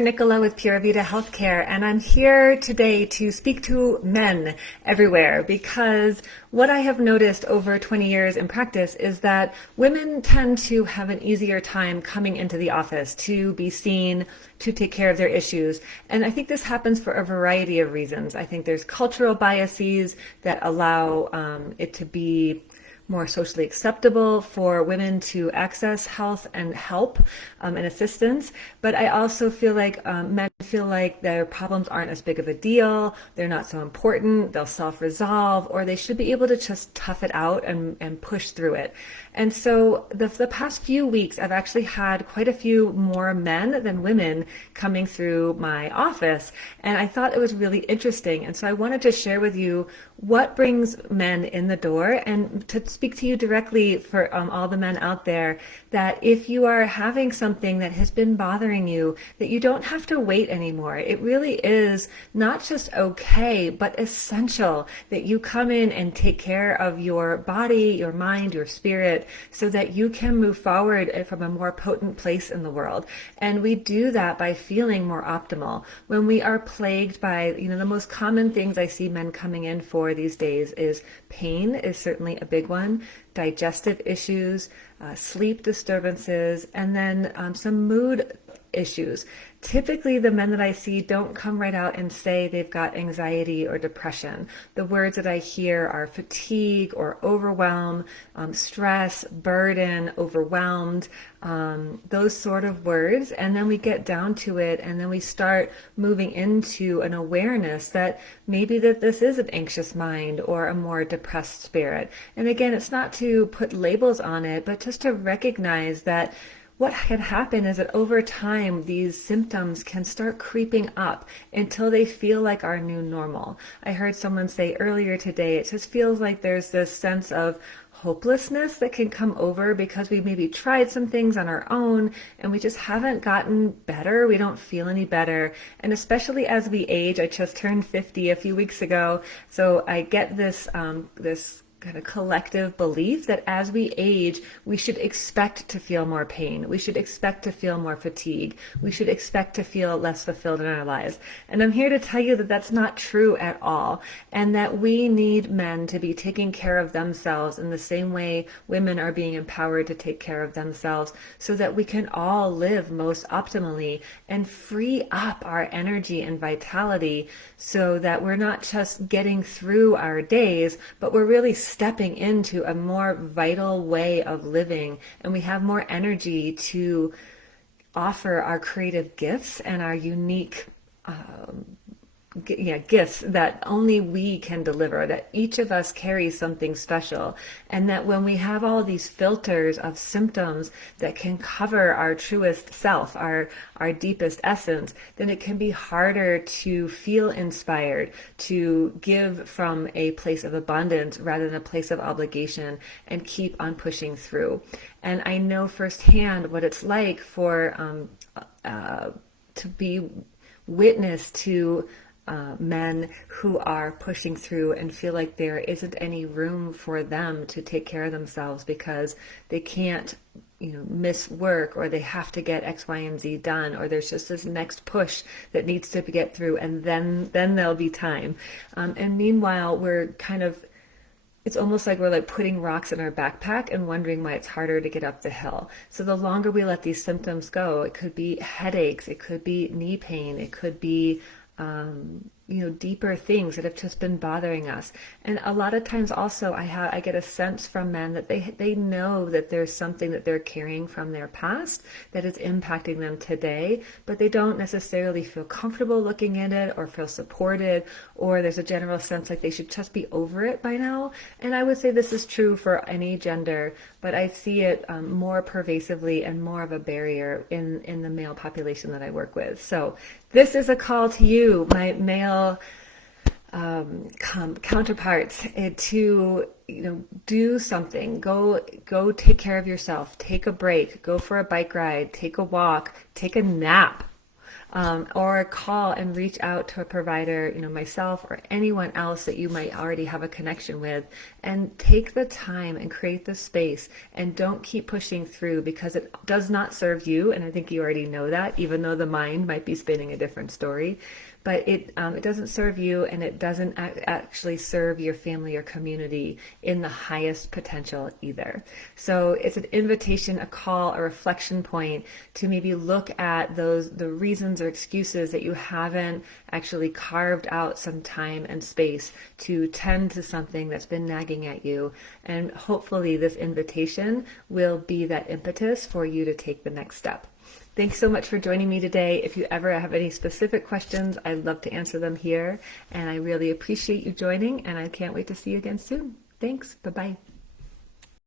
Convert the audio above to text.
Nicola with Pura Vida Healthcare, and I'm here today to speak to men everywhere because what I have noticed over 20 years in practice is that women tend to have an easier time coming into the office to be seen, to take care of their issues. And I think this happens for a variety of reasons. I think there's cultural biases that allow it to be more socially acceptable for women to access health and help and assistance. But I also feel like men feel like their problems aren't as big of a deal, they're not so important, they'll self-resolve, or they should be able to just tough it out and push through it. And so the past few weeks, I've actually had quite a few more men than women coming through my office. And I thought it was really interesting. And so I wanted to share with you what brings men in the door and to speak to you directly for all the men out there that if you are having something that has been bothering you, that you don't have to wait anymore. It really is not just okay, but essential that you come in and take care of your body, your mind, your spirit, so that you can move forward from a more potent place in the world. And we do that by feeling more optimal. When we are plagued by, the most common things I see men coming in for these days is pain is certainly a big one, digestive issues, sleep disturbances, and then some mood issues. Typically, the men that I see don't come right out and say they've got anxiety or depression. The words that I hear are fatigue or overwhelm, stress, burden, overwhelmed, those sort of words. And then we get down to it, and then we start moving into an awareness that maybe that this is an anxious mind or a more depressed spirit. And again, it's not to put labels on it, but just to recognize that what can happen is that over time, these symptoms can start creeping up until they feel like our new normal. I heard someone say earlier today, it just feels like there's this sense of hopelessness that can come over because we maybe tried some things on our own and we just haven't gotten better. We don't feel any better. And especially as we age, I just turned 50 a few weeks ago. So I get this kind of collective belief that as we age, we should expect to feel more pain. We should expect to feel more fatigue. We should expect to feel less fulfilled in our lives. And I'm here to tell you that that's not true at all. And that we need men to be taking care of themselves in the same way women are being empowered to take care of themselves so that we can all live most optimally and free up our energy and vitality so that we're not just getting through our days, but we're really stepping into a more vital way of living, and we have more energy to offer our creative gifts and our unique gifts that only we can deliver, that each of us carries something special, and that when we have all these filters of symptoms that can cover our truest self, our deepest essence, then it can be harder to feel inspired, to give from a place of abundance rather than a place of obligation and keep on pushing through. And I know firsthand what it's like for to be witness to men who are pushing through and feel like there isn't any room for them to take care of themselves because they can't miss work, or they have to get X, Y, and Z done, or there's just this next push that needs to get through, and then there'll be time. And meanwhile, it's almost like we're like putting rocks in our backpack and wondering why it's harder to get up the hill. So the longer we let these symptoms go, it could be headaches, it could be knee pain, it could be deeper things that have just been bothering us. And a lot of times also I get a sense from men that they know that there's something that they're carrying from their past that is impacting them today, but they don't necessarily feel comfortable looking at it or feel supported, or there's a general sense like they should just be over it by now. And I would say this is true for any gender, but I see it more pervasively and more of a barrier in the male population that I work with. So this is a call to you, my male counterparts, to do something. Go take care of yourself. Take a break. Go for a bike ride. Take a walk. Take a nap. or call and reach out to a provider, myself or anyone else that you might already have a connection with, and take the time and create the space, and don't keep pushing through, because it does not serve you. And I think you already know that, even though the mind might be spinning a different story. But it doesn't serve you, and it doesn't actually serve your family or community in the highest potential either. So it's an invitation, a call, a reflection point to maybe look at the reasons or excuses that you haven't actually carved out some time and space to tend to something that's been nagging at you. And hopefully this invitation will be that impetus for you to take the next step. Thanks so much for joining me today. If you ever have any specific questions, I'd love to answer them here. And I really appreciate you joining, and I can't wait to see you again soon. Thanks. Bye-bye.